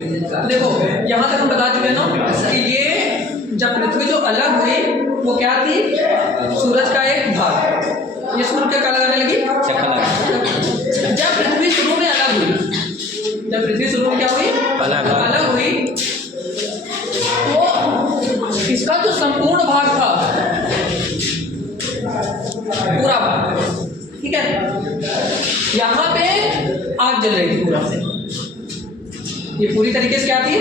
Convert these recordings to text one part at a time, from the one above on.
देखो यहाँ तक हम बता चुके हैं ना कि ये जब पृथ्वी जो अलग हुई वो क्या थी, सूरज का एक भाग। ये सूरज क्या लगाने लगी, जब पृथ्वी शुरू में अलग हुई, जब पृथ्वी शुरू में क्या हुई, अलग हुई, तो इसका जो संपूर्ण भाग था, पूरा भाग, ठीक है, यहाँ पे आग जल रही थी पूरा से, ये पूरी तरीके से क्या थी,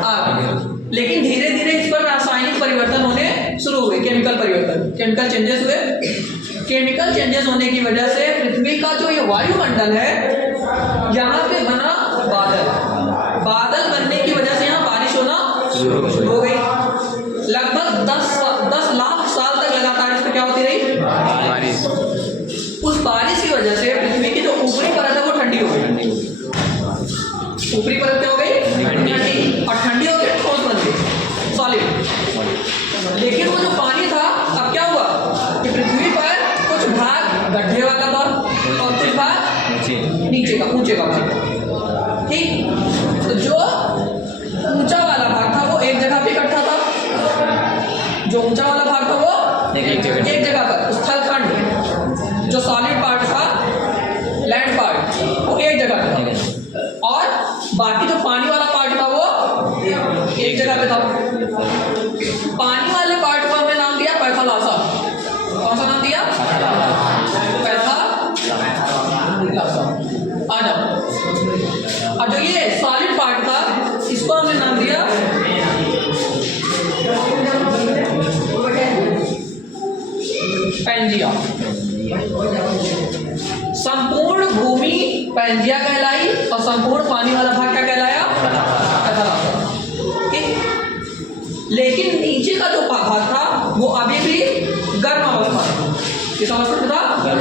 आग। लेकिन धीरे धीरे इस पर रासायनिक परिवर्तन होने शुरू हुए, केमिकल परिवर्तन, केमिकल चेंजेस हुए। केमिकल चेंजेस होने की वजह से पृथ्वी का जो ये वायुमंडल है, यहाँ पे बना बादल, बादल बनने की वजह से यहाँ बारिश होना शुरू हो गई। लगभग 10 लाख साल तक लगातार इस पर क्या होती रही, बारिश। उस बारिश की वजह से पृथ्वी की जो ऊपरी परत है वो ठंडी हो गई, ऊपरी परत क्या हो गई, ठंडी, और ठंडी हो गई ठोस बन गई, सॉलिड। लेकिन वो जो पानी था, अब क्या हुआ कि पृथ्वी पर कुछ भाग गड्ढे वाला था और कुछ भाग नीचे का, ऊंचे का भाग, ठीक। तो जो ऊंचा वाला भाग था वो एक जगह पे इकट्ठा था, जो ऊंचा वाला भाग था वो एक जगह पर, स्थलखंड, जो सॉलिड पार्ट था, लैंड पार्ट, वो एक जगह पे था, और बाकी जो पानी वाला पार्ट था वो एक जगह पे था। पानी वाले पार्ट को हमने नाम दिया पैथालासा। कौन सा नाम दिया, पैथालासा। आ जाओ। और जो ये सॉलिड पार्ट था, इसको हमने नाम दिया पैंजिया। संपूर्ण भूमि पैंजिया कहलाई और संपूर्ण पानी वाला भाग क्या कहलाया, पैथालासा, ठीक। लेकिन नीचे का जो भाग था वो अभी भी गर्म अवस्था था। किस अवस्था में था, गर्म,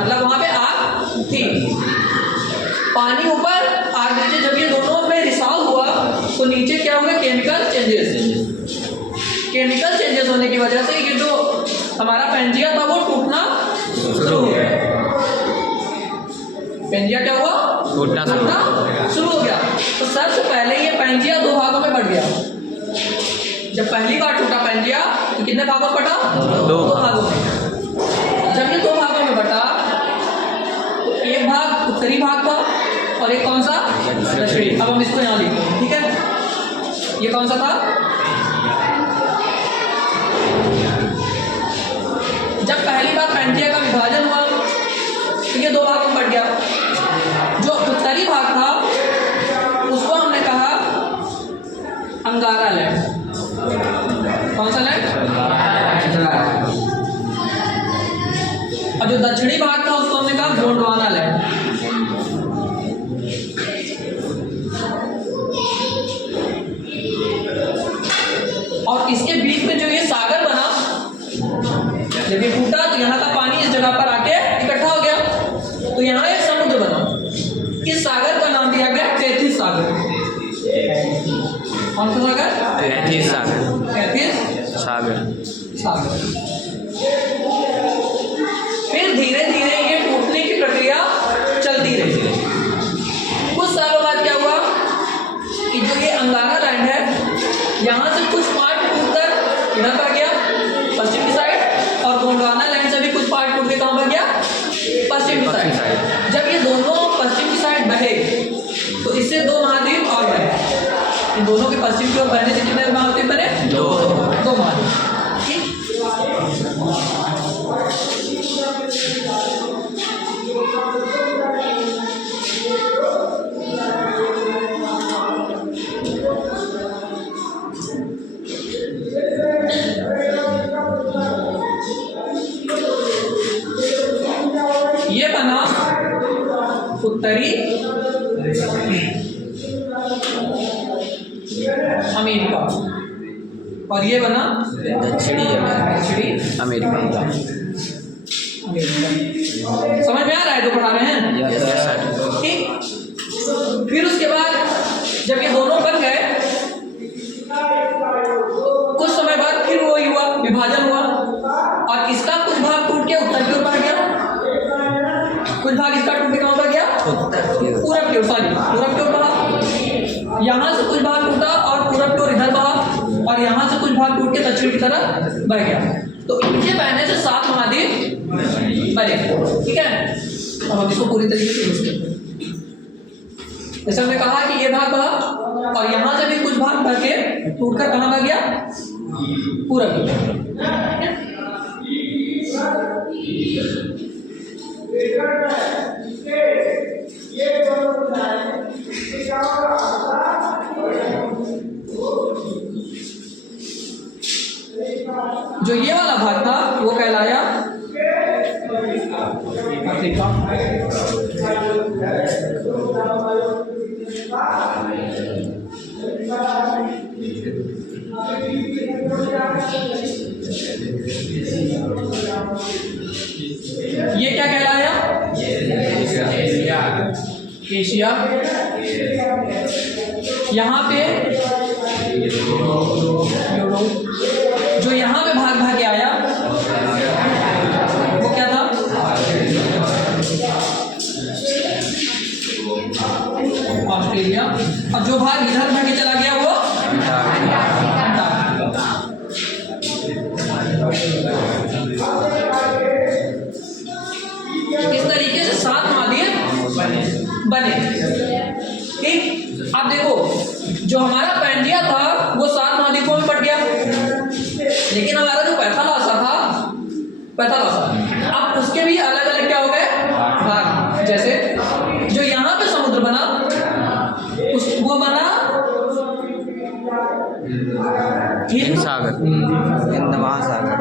मतलब वहां पे आग थी, पानी ऊपर, आग नीचे। जब ये दोनों में रिसाव हुआ तो नीचे क्या हुआ, केमिकल चेंजेस। केमिकल चेंजेस होने की वजह से ये जो हमारा पैंजिया था वो टूटना शुरू हो गया। पैंजिया क्या हुआ, टूटना शुरू हो गया। तो सबसे पहले ये पैंजिया दो भागों में बढ़ गया। जब पहली बार टूटा पैंजिया तो कितने भागों में बटा, दो भागों में। जब ये दो भागों में बटा तो एक भाग उत्तरी भाग था और एक कौन सा, दक्षिणी। अब हम इसको यहाँ लिखते हैं, ठीक है। ये कौन सा था, जब पहली बार पैंजिया का विभाजन हुआ तो ये दो भागों में बढ़ गया। जो उत्तरी भाग था उसको हमने कहा अंगारा लैंड। कौन सा लैंड, और जो दक्षिणी भाग था उसको हमने कहा गोंडवाना लैंड। और इसके बीच में जो ये सागर बना, जब ये टूटा तो यहाँ का पानी इस जगह पर आके इकट्ठा हो गया, तो यहाँ एक समुद्र बना। इस सागर का नाम दिया गया तैतीस सागर। कौन सा सागर, तैतीस सागर, तैतीस सागर। फिर धीरे धीरे ये टूटने की प्रक्रिया चलती रही। कुछ सालों बाद क्या हुआ कि जो ये अंगारा लैंड है, यहाँ से कुछ पार्ट टूटकर इधर पर गया, पश्चिम की साइड, और गोंडवाना लैंड से भी कुछ पार्ट टूट के कहाँ पर गया, पश्चिम की साइड। जब ये दोनों पश्चिम की साइड बहे तो इससे दो महाद्वीप और बने। इन दोनों के पश्चिम की ओर बहने से कितने महाद्वीप बने, दो महाद्वीप, ठीक। ये बना उत्तरी अमेरिका और ये बना दक्षिणी अमेरिका। समझ में आ रहा है, तो पढ़ा रहे हैं, ठीक। फिर उसके बाद जब ये दोनों बन गए, कुछ समय बाद फिर वो हुआ, विभाजन हुआ, और इसका कुछ भाग टूट के उत्तर की ओर बढ़ गया, कुछ भाग इसका टूट के कहाँ पर गया, पूरब की ओर, सॉरी पूरब की ओर बढ़ा। यहाँ यहाँ से कुछ भाग टूटा और पूरब की ओर इधर बहा, और यहाँ से कुछ भाग टूट के दक्षिण की तरफ बह गया। तो इनके बहने से 7 महाद्वीप बने। ठीक है, अब हम इसको पूरी तरीके से यूज करते हैं। जैसे हमने कहा कि ये भाग बहा और यहाँ से भी कुछ भाग बह के टूटकर कहाँ बह गया, पूरब की तरफ। जो ये वाला भाग था वो कहलाया अफ्रीका। ये क्या कहलाया, एशिया। यहाँ पे यूरोप। जो यहाँ पे भाग भाग के आया वो क्या था, ऑस्ट्रेलिया। और जो भाग इधर भाग के चला गया वो इस तरीके से 7 महाद्वीप बने। ठीक, अब देखो जो हमारा पैंजिया था वो 7 महाद्वीपों में बट गया, लेकिन हमारा जो पैथालासा था, पैथालासा, अब उसके भी अलग अलग क्या हो गए भाग। जैसे जो यहाँ पे समुद्र बना वो बना हिंद सागर, हिंद महासागर।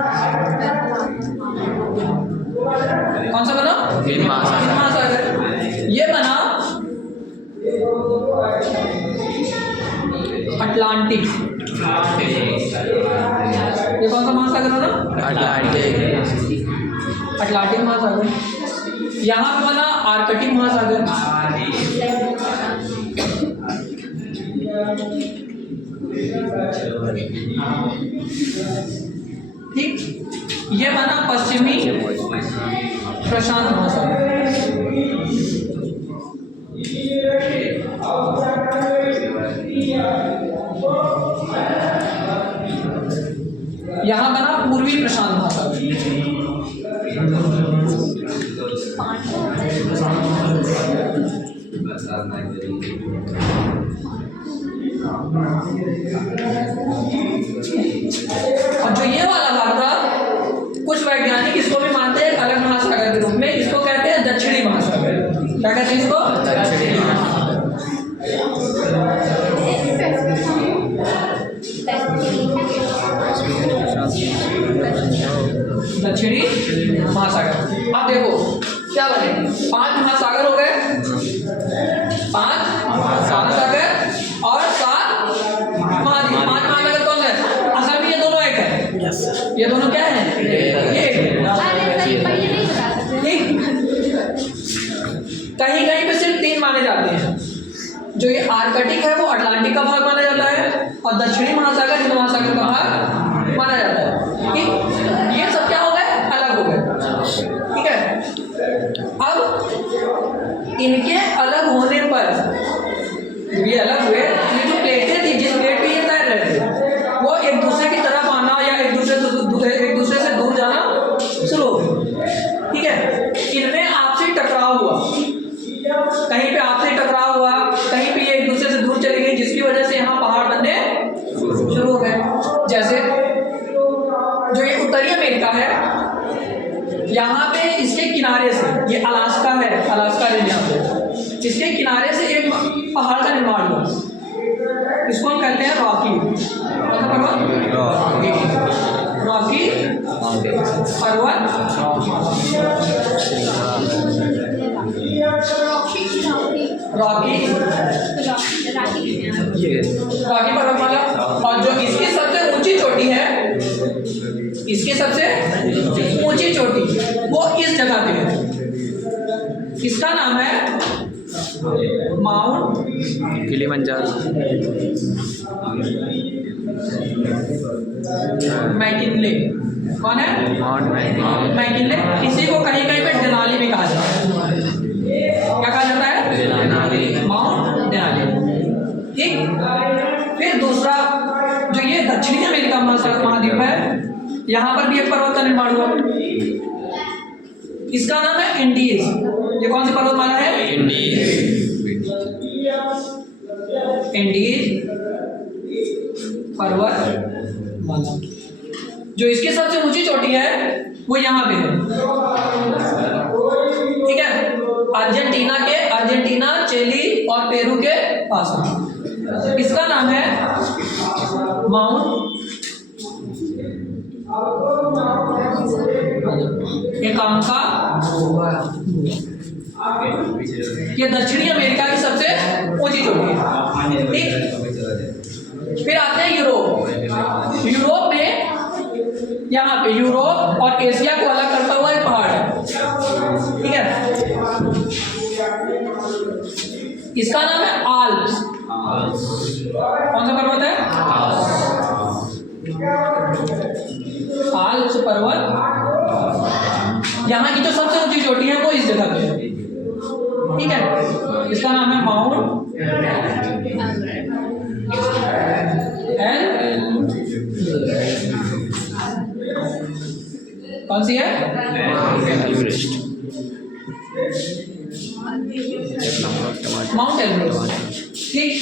कौन सा बना, हिंद महासागर। ये बना अटलांटिक। ये कौन सा महासागर बना, अटलांटिक महासागर। यहाँ पे बना आर्कटिक महासागर। ठीक, ये बना पश्चिमी प्रशांत महासागर। यहाँ बना पूर्वी प्रशांत महासागर। और जो ये वाला भाग था कुछ वैज्ञानिक इसको भी मानते हैं अलग महासागर के रूप में, इसको कहते हैं दक्षिणी महासागर। क्या कहते हैं इसको, दक्षिणी महासागर। दक्षिणी महासागर। अब देखो क्या बने, 5 महासागर हो गए, 5 महासागर और 7 महाद्वीप। 5 महासागर कौन है, असल में ये दोनों एक है। ये दोनों क्या है, ठीक। कहीं कहीं पे सिर्फ 3 माने जाते हैं। जो ये आर्कटिक है वो अटलांटिक का भाग माना जाता है, और दक्षिणी महासागर हिंद महासागर का भाग माना जाता है। ठीक, ये सब क्या हो गए, अलग हो गए। ठीक है, अब इनके अलग होने पर ये अलग हुए, ये जो प्लेटें थी जिस प्लेट पे ये तैर रहे थे वो एक दूसरे की तरफ आना या एक दूसरे से दूर जाना शुरू हो गया। ठीक है, इनमें आपसी टकराव हुआ, कहीं पे आपसी टकराव हुआ, कहीं पे ये एक दूसरे से दूर चली गई, जिसकी वजह से यहाँ पहाड़ बनने शुरू हो गए। जैसे जो ये उत्तरी अमेरिका है, यहाँ पे इसके किनारे से, ये अलास्का है, अलास्का रेंज यहाँ पे, इसके किनारे से एक पहाड़ का निर्माण हुआ, इसको हम कहते हैं रॉकी पर्वत। रॉकी पर्वतमाला। और जो इसकी सबसे ऊंची चोटी है, इसकी सबसे ऊंची चोटी वो इस जगह पे है, इसका नाम है माउंट किलिमंजारो। मैकिनले। कौन है, माउंट मैकिनले। इसी को कहीं कहीं पे डेनाली भी कहा जाता है। क्या कहा जाता है, माउंट डेनाली। ठीक, फिर दूसरा जो ये दक्षिणी अमेरिका महाद्वीप है, यहाँ पर भी एक पर्वत का निर्माण हुआ, इसका नाम है इंडीज। ये कौन सी पर्वतमाला है? इंडीज पर्वतमाला। जो इसकी सबसे ऊंची चोटी है वो यहाँ पे है, ठीक है, अर्जेंटीना, चिली और पेरू के पास है। इसका नाम है माउंट एकांका। ये दक्षिणी अमेरिका की सबसे ऊंची चोटी है, ठीक। फिर आते हैं यूरोप में, यहाँ पे यूरोप और एशिया को अलग करता हुआ एक पहाड़ है, ठीक है, इसका नाम है आल्प्स। कौन सा पर्वत है? आल्प्स पर्वत। यहाँ की जो सबसे ऊंची चोटी है वो इस जगह पे है, ठीक है, इसका नाम है माउंट कौन सी है? माउंट एवरेस्ट, ठीक।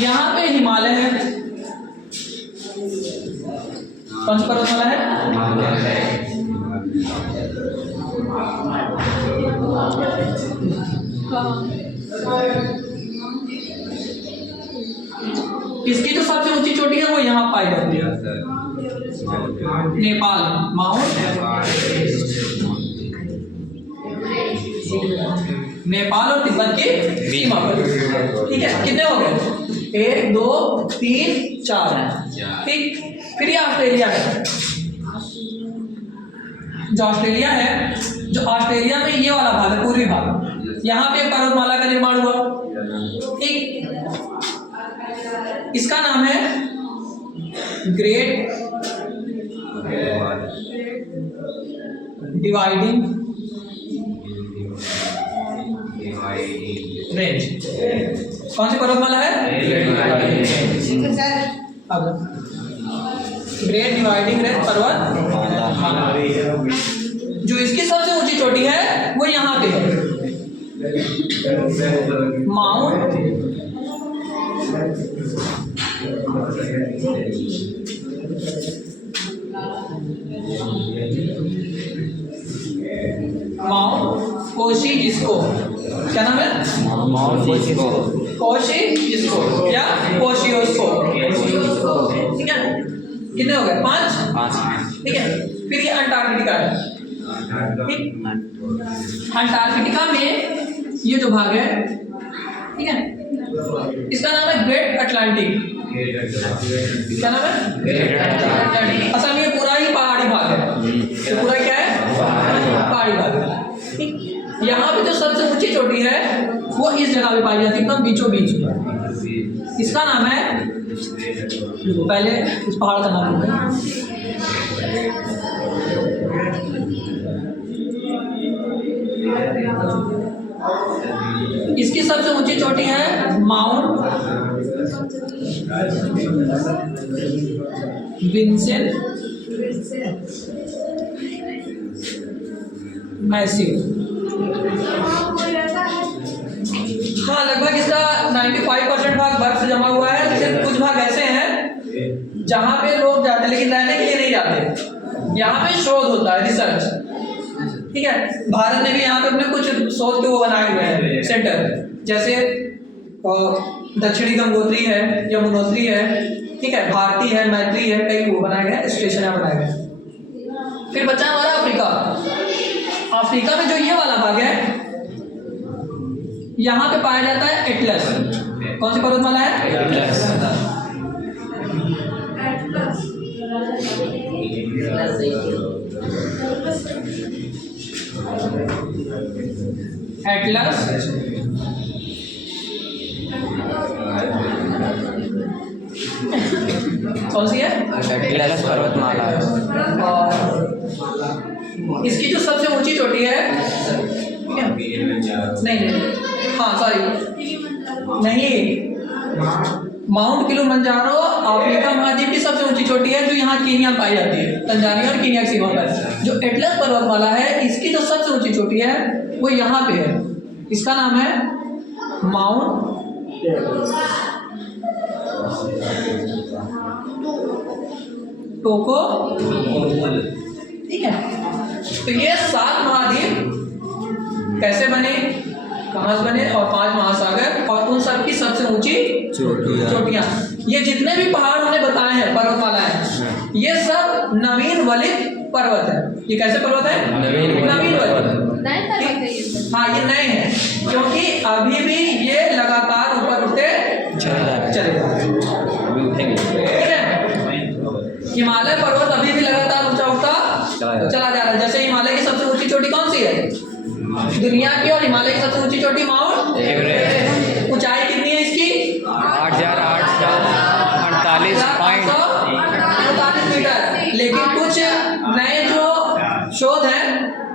यहाँ पे हिमालय है, कौन सी पर्वतमाला है? इसकी जो सबसे ऊंची चोटी है वो यहाँ पाई जाती है, नेपाल, माउंट नेपाल और तिब्बत की सीमा पर, ठीक है। कितने हो गए? 1 2 3 4, ठीक। फिर ये ऑस्ट्रेलिया है, जो ऑस्ट्रेलिया में ये वाला भाग है, पूर्वी भाग, यहाँ पे पर्वतमाला का निर्माण हुआ, ठीक। इसका नाम है ग्रेट डिवाइडिंग रेंज। कौन सी पर्वतमाला है? ग्रेट डिवाइडिंग रेंज पर्वतमाला। जो इसकी सबसे ऊंची चोटी है वो यहाँ पे है, माउंट कोशिस्को। क्या नाम है? कोशिस्को या कोशियोस्को, ठीक है। कितने हो गए? 5, ठीक है। फिर ये अंटार्कटिका है, ठीक। अंटार्कटिका में ये जो भाग है, ठीक है, इसका नाम है ग्रेट अटलांटिक। क्या नाम है? Great Atlantic. असल में ये पूरा ही पहाड़ी भाग है, ये पूरा क्या है? पहाड़ी भाग है, ठीक। यहाँ पे जो सबसे ऊंची चोटी है वो इस जगह पे पाई जाती है, एकदम बीचों बीच। इसका नाम है, पहले इस पहाड़ का नाम है, इसकी सबसे ऊंची चोटी है माउंट विंसेंट मैसिव। हाँ, लगभग इसका 95% भाग बर्फ से जमा हुआ है। सिर्फ कुछ भाग ऐसे हैं जहाँ पे लोग जाते हैं लेकिन रहने के लिए नहीं जाते, यहाँ पे शोध होता है, रिसर्च, ठीक है। भारत ने भी यहाँ पे अपने कुछ शोध के वो बनाए हुए हैं सेंटर, जैसे दक्षिणी गंगोत्री है, यमुनोत्री है, ठीक है, भारती है, मैत्री है, कई वो बनाए गए स्टेशन यहाँ बनाए गए। फिर बचा हमारा अफ्रीका में जो ये वाला भाग है यहाँ पे पाया जाता है एटलस। कौन सी पर्वतमाला है? एटलस। कौन सी है? एटलस पर्वतमाला है। इसकी जो सबसे ऊंची चोटी है, नहीं, हाँ सॉरी, नहीं, माउंट किलिमंजारो अफ्रीका महाद्वीप की सबसे ऊंची चोटी है, जो यहाँ कीनिया में पाई जाती है, तंजानिया और कीनिया की सीमा पर। जो एटलस पर्वतमाला है, इसकी जो सबसे ऊंची चोटी है वो यहाँ पे है, इसका नाम है माउंट टोको। ठीक है, तो ये 7 महाद्वीप कैसे बने, कहाँ से बने, और 5 महासागर, और उन सब की सबसे ऊंची चोटियां। ये जितने भी पहाड़ हमने बताए हैं, पर्वतमाला है, ये सब नवीन वलित पर्वत है। ये कैसे पर्वत है? नवीन वलित। हाँ, ये नए हैं, क्योंकि अभी भी ये लगातार ऊपर उठते चले जा रहे हैं। ठीक है, हिमालय पर्वत अभी भी लगातार ऊंचा उठता चला जा रहा है। जैसे हिमालय की सबसे ऊंची चोटी कौन सी है दुनिया की, और हिमालय की सबसे ऊंची चोटी माउंट एवरेस्ट। ऊंचाई कितनी है इसकी? 8,848 मीटर। लेकिन कुछ नए जो शोध हैं,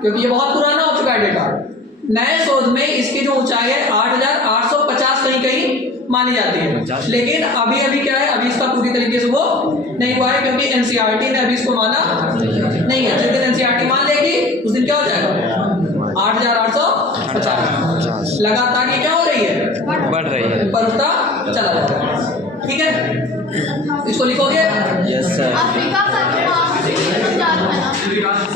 क्योंकि ये बहुत पुराना हो चुका है डेटा, नए शोध में इसकी जो ऊंचाई है 8,850 कहीं कहीं मानी जाती है। लेकिन अभी क्या है, अभी इसका पूरी तरीके से वो नहीं हुआ है, क्योंकि एनसीईआरटी ने अभी इसको माना नहीं है। जिस दिन एनसीईआरटी मान लेगी उस दिन क्या हो जाएगा? 8,850। लगातार ये क्या हो रही है? बढ़ रही है, ऊपर उठता चला जाता है। ठीक है, इसको लिखोगे? Yes sir. अफ्रीका का